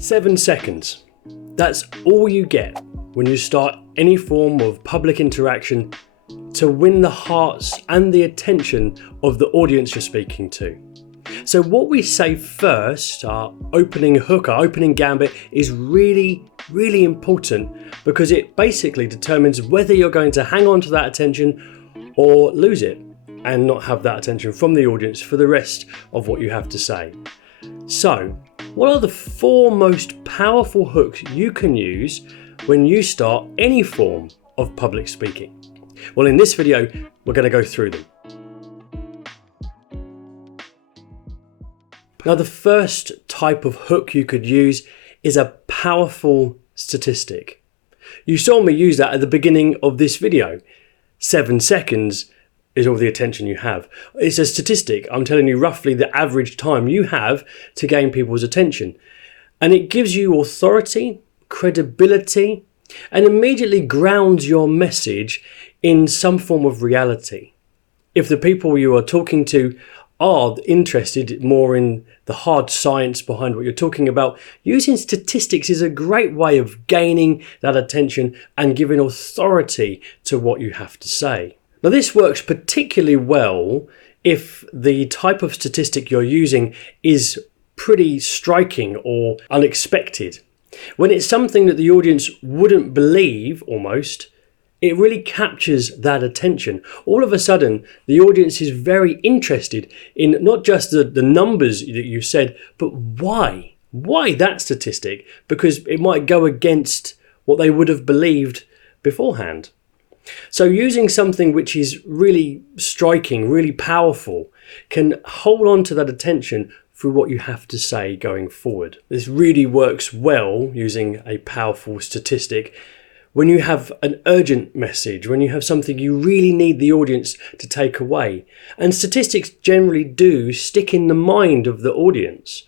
7 seconds. That's all you get when you start any form of public interaction to win the hearts and the attention of the audience you're speaking to. So what we say first, our opening hook, our opening gambit, is really important because it basically determines whether you're going to hang on to that attention or lose it and not have that attention from the audience for the rest of what you have to say. So, what are the 4 most powerful hooks you can use when you start any form of public speaking? Well, in this video, we're going to go through them. Now, the first type of hook you could use is a powerful statistic. You saw me use that at the beginning of this video. 7 seconds is all the attention you have. It's a statistic. I'm telling you roughly the average time you have to gain people's attention. And it gives you authority, credibility, and immediately grounds your message in some form of reality. If the people you are talking to are interested more in the hard science behind what you're talking about, using statistics is a great way of gaining that attention and giving authority to what you have to say. Now, this works particularly well if the type of statistic you're using is pretty striking or unexpected. When it's something that the audience wouldn't believe almost, it really captures that attention. All of a sudden, the audience is very interested in not just the numbers that you said, but why? Why that statistic? Because it might go against what they would have believed beforehand. So using something which is really striking, really powerful, can hold on to that attention through what you have to say going forward. This really works well using a powerful statistic when you have an urgent message, when you have something you really need the audience to take away. And statistics generally do stick in the mind of the audience.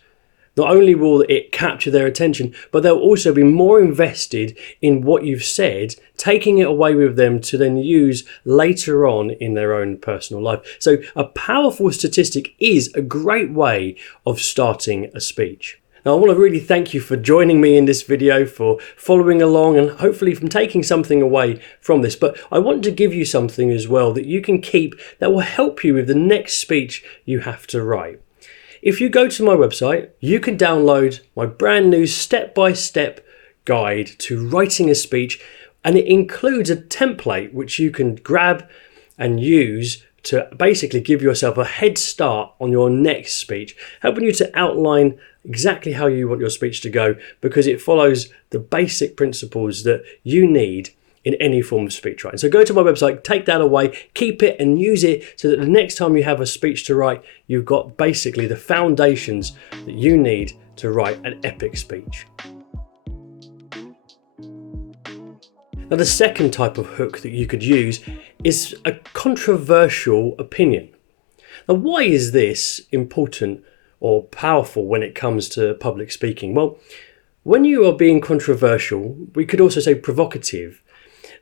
Not only will it capture their attention, but they'll also be more invested in what you've said, taking it away with them to then use later on in their own personal life. So a powerful statistic is a great way of starting a speech. Now, I want to really thank you for joining me in this video, for following along and hopefully from taking something away from this. But I want to give you something as well that you can keep that will help you with the next speech you have to write. If you go to my website, you can download my brand new step-by-step guide to writing a speech, and it includes a template which you can grab and use to basically give yourself a head start on your next speech, helping you to outline exactly how you want your speech to go, because it follows the basic principles that you need in any form of speech writing. So go to my website, take that away, keep it and use it so that the next time you have a speech to write, you've got basically the foundations that you need to write an epic speech. Now, the second type of hook that you could use is a controversial opinion. Now, why is this important or powerful when it comes to public speaking? Well, when you are being controversial, we could also say provocative,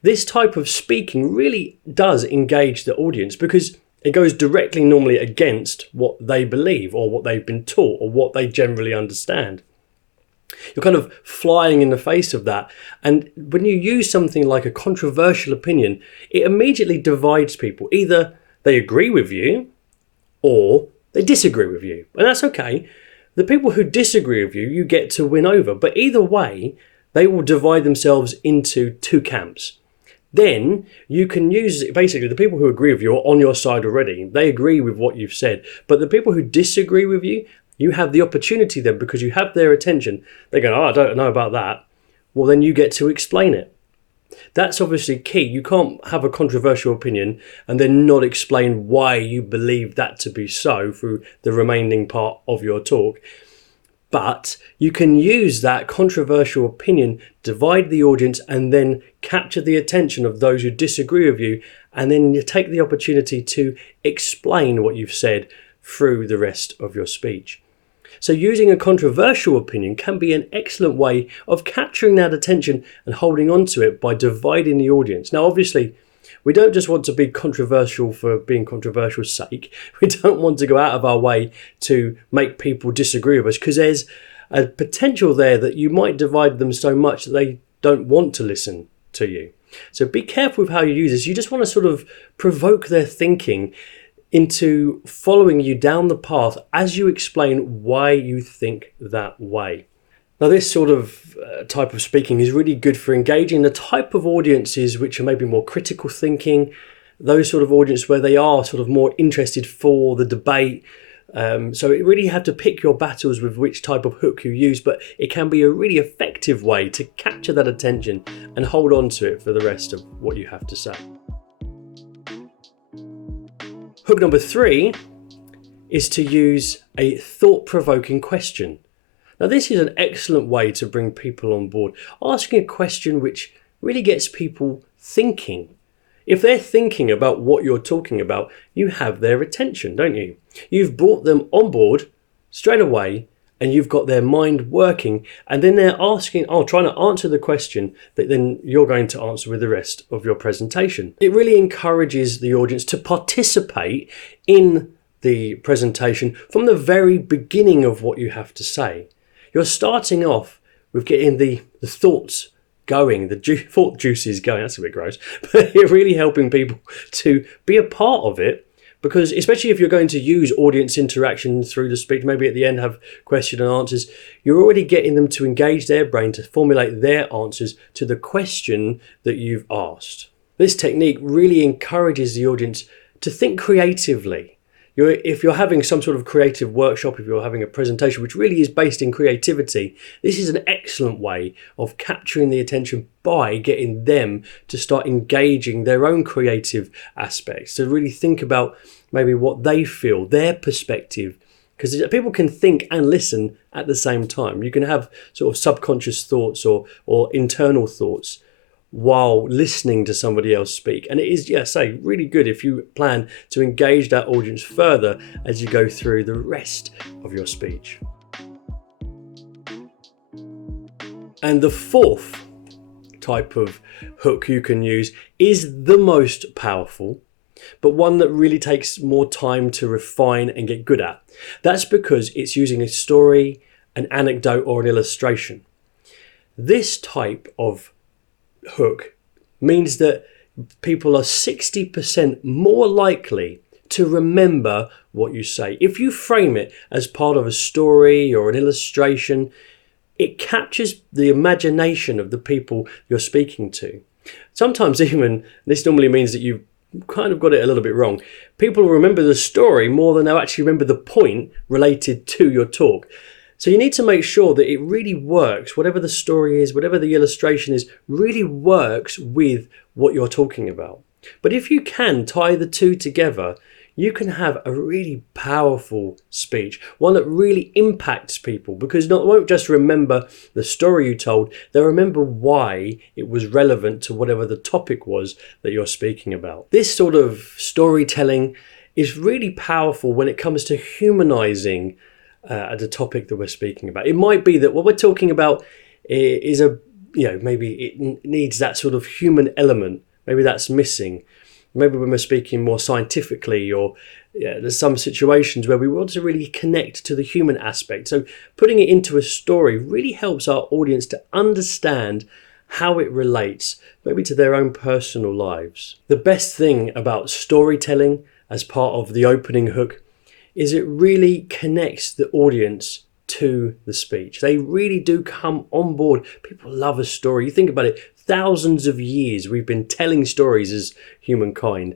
this type of speaking really does engage the audience because it goes directly normally against what they believe or what they've been taught or what they generally understand. You're kind of flying in the face of that. And when you use something like a controversial opinion, it immediately divides people. Either they agree with you or they disagree with you. And that's okay. The people who disagree with you, you get to win over. But either way, they will divide themselves into 2 camps. Then you can use, basically, the people who agree with you are on your side already. They agree with what you've said. But the people who disagree with you, you have the opportunity then, because you have their attention. They go, oh, I don't know about that. Well, then you get to explain it. That's obviously key. You can't have a controversial opinion and then not explain why you believe that to be so through the remaining part of your talk. But you can use that controversial opinion, divide the audience, and then capture the attention of those who disagree with you. And then you take the opportunity to explain what you've said through the rest of your speech. So using a controversial opinion can be an excellent way of capturing that attention and holding on to it by dividing the audience. Now, obviously, we don't just want to be controversial for being controversial's sake. We don't want to go out of our way to make people disagree with us, because there's a potential there that you might divide them so much that they don't want to listen to you. So be careful with how you use this. You just want to sort of provoke their thinking into following you down the path as you explain why you think that way. Now, this sort of type of speaking is really good for engaging the type of audiences which are maybe more critical thinking, those sort of audience where they are sort of more interested for the debate. So you really have to pick your battles with which type of hook you use, but it can be a really effective way to capture that attention and hold on to it for the rest of what you have to say. Hook number 3 is to use a thought-provoking question. Now, this is an excellent way to bring people on board, asking a question which really gets people thinking. If they're thinking about what you're talking about, you have their attention, don't you? You've brought them on board straight away and you've got their mind working, and then they're trying to answer the question that then you're going to answer with the rest of your presentation. It really encourages the audience to participate in the presentation from the very beginning of what you have to say. You're starting off with getting the thoughts going, the thought juices going. That's a bit gross, but you're really helping people to be a part of it, because especially if you're going to use audience interaction through the speech, maybe at the end have question and answers, you're already getting them to engage their brain to formulate their answers to the question that you've asked. This technique really encourages the audience to think creatively. If you're having some sort of creative workshop, if you're having a presentation which really is based in creativity, this is an excellent way of capturing the attention by getting them to start engaging their own creative aspects, to really think about maybe what they feel, their perspective, because people can think and listen at the same time. You can have sort of subconscious thoughts or internal thoughts while listening to somebody else speak. And it is, really good if you plan to engage that audience further as you go through the rest of your speech. And the 4th type of hook you can use is the most powerful, but one that really takes more time to refine and get good at. That's because it's using a story, an anecdote, or an illustration. This type of hook means that people are 60% more likely to remember what you say. If you frame it as part of a story or an illustration, it captures the imagination of the people you're speaking to. Sometimes even, this normally means that you've kind of got it a little bit wrong, people will remember the story more than they'll actually remember the point related to your talk. So you need to make sure that it really works, whatever the story is, whatever the illustration is, really works with what you're talking about. But if you can tie the two together, you can have a really powerful speech, one that really impacts people, because they won't just remember the story you told, they'll remember why it was relevant to whatever the topic was that you're speaking about. This sort of storytelling is really powerful when it comes to humanizing the topic that we're speaking about. It might be that what we're talking about is maybe it needs that sort of human element. Maybe that's missing. Maybe when we're speaking more scientifically, or there's some situations where we want to really connect to the human aspect. So putting it into a story really helps our audience to understand how it relates maybe to their own personal lives. The best thing about storytelling as part of the opening hook is it really connects the audience to the speech. They really do come on board. People love a story. You think about it, thousands of years we've been telling stories as humankind.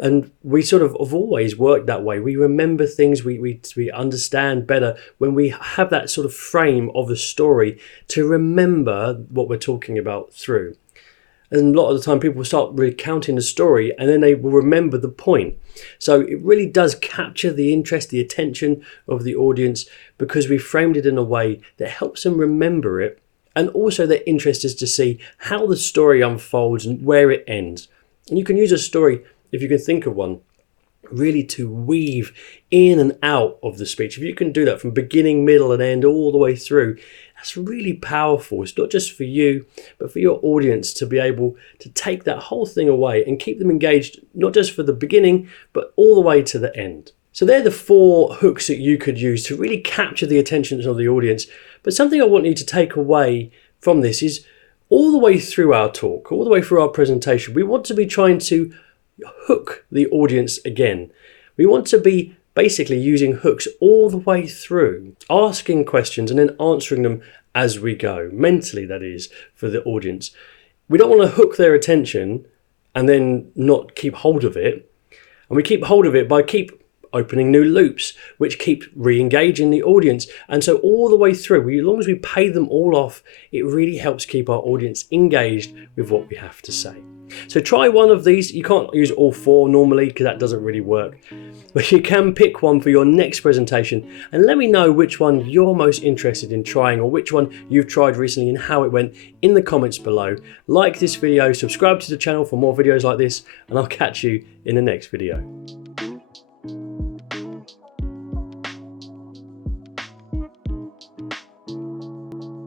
And we sort of have always worked that way. We remember things, we understand better when we have that sort of frame of a story to remember what we're talking about through. And a lot of the time people will start recounting the story and then they will remember the point. So it really does capture the interest, the attention of the audience, because we framed it in a way that helps them remember it. And also their interest is to see how the story unfolds and where it ends. And you can use a story, if you can think of one, really to weave in and out of the speech. If you can do that from beginning, middle and end all the way through, that's really powerful. It's not just for you, but for your audience to be able to take that whole thing away and keep them engaged, not just for the beginning, but all the way to the end. So they're the 4 hooks that you could use to really capture the attention of the audience, But something I want you to take away from this is all the way through our talk, all the way through our presentation, we want to be trying to hook the audience again. We want to be basically using hooks all the way through, asking questions and then answering them as we go, mentally that is, for the audience. We don't want to hook their attention and then not keep hold of it. And we keep hold of it by keep opening new loops, which keep re-engaging the audience. And so all the way through, as long as we pay them all off, it really helps keep our audience engaged with what we have to say. So try one of these. You can't use all four normally because that doesn't really work. But you can pick one for your next presentation and let me know which one you're most interested in trying or which one you've tried recently and how it went in the comments below. Like this video, subscribe to the channel for more videos like this, and I'll catch you in the next video.